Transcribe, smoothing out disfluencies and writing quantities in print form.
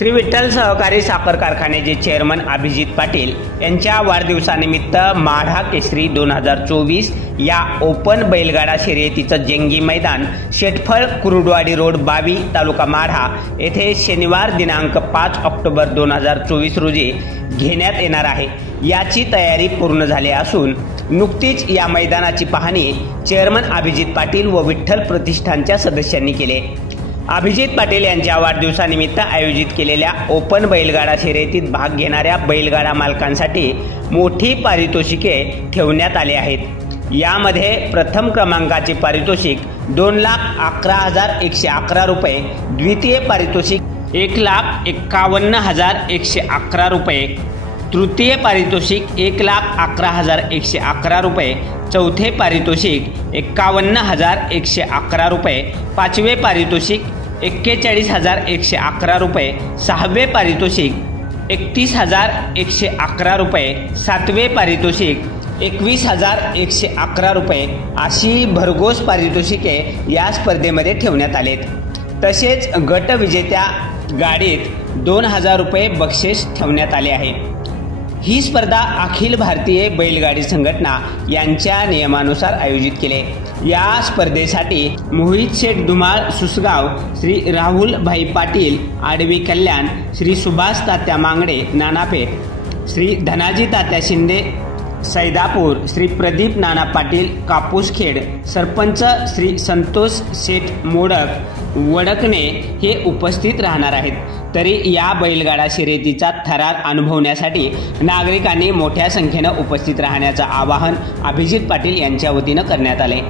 श्री विठ्ठल सहकारी साखर कारखान्याचे चेअरमन अभिजित पाटील यांच्या वाढदिवसानिमित्त माढा केसरी 2024 या ओपन बैलगाडा शर्यतीचं जंगी मैदान शेटफळ कुरुडवाडी रोड बावी तालुका माढा येथे शनिवार दिनांक 5 ऑक्टोबर 2024 रोजी घेण्यात येणार आहे। याची तयारी पूर्ण झाली असून नुकतीच या मैदानाची पाहणी चेअरमन अभिजित पाटील व विठ्ठल प्रतिष्ठानच्या सदस्यांनी केले। अभिजित पाटील यांच्या वाढदिवसानिमित्त आयोजित केलेल्या ओपन बैलगाडा शर्यतीत भाग घेणाऱ्या बैलगाडा मालकांसाठी मोठी पारितोषिके ठेवण्यात आली आहेत। यामध्ये प्रथम क्रमांकाचे पारितोषिक 2,11,111 रुपये, द्वितीय पारितोषिक 1,51,111 रुपये, तृतीय पारितोषिक 1,11,111 रुपये, चौथे पारितोषिक 51,111 रुपये, पाचवे पारितोषिक 41,111 रुपये, सहावे पारितोषिक 31,111 रुपये, सातवे पारितोषिक 21,111 रुपये अशी भरघोस पारितोषिके या स्पर्धेमध्ये ठेवण्यात आलेत। तसेच गट विजेत्या गाडीत 2,000 रुपये बक्षीस ठेवण्यात आले आहे। ही स्पर्धा अखिल भारतीय बैलगाडी संघटना यांच्या नियमानुसार आयोजित केले। या स्पर्धेसाठी मोहित शेठ धुमाळ सुसगाव, श्री राहुल भाई पाटील आडवी कल्याण, श्री सुभाष तात्या मांगडे नानापेठ, श्री धनाजी तात्या शिंदे सैदापूर, श्री प्रदीप नाना पाटील कापूसखेड, सरपंच श्री संतोष शेठ मोडक वडकणे हे उपस्थित राहणार आहेत। तरी या बैलगाडा शर्यतीचा थरार अनुभवण्यासाठी नागरिकांनी मोठ्या संख्येने उपस्थित राहण्याचं आवाहन अभिजित पाटील यांच्या वतीनं करण्यात आले।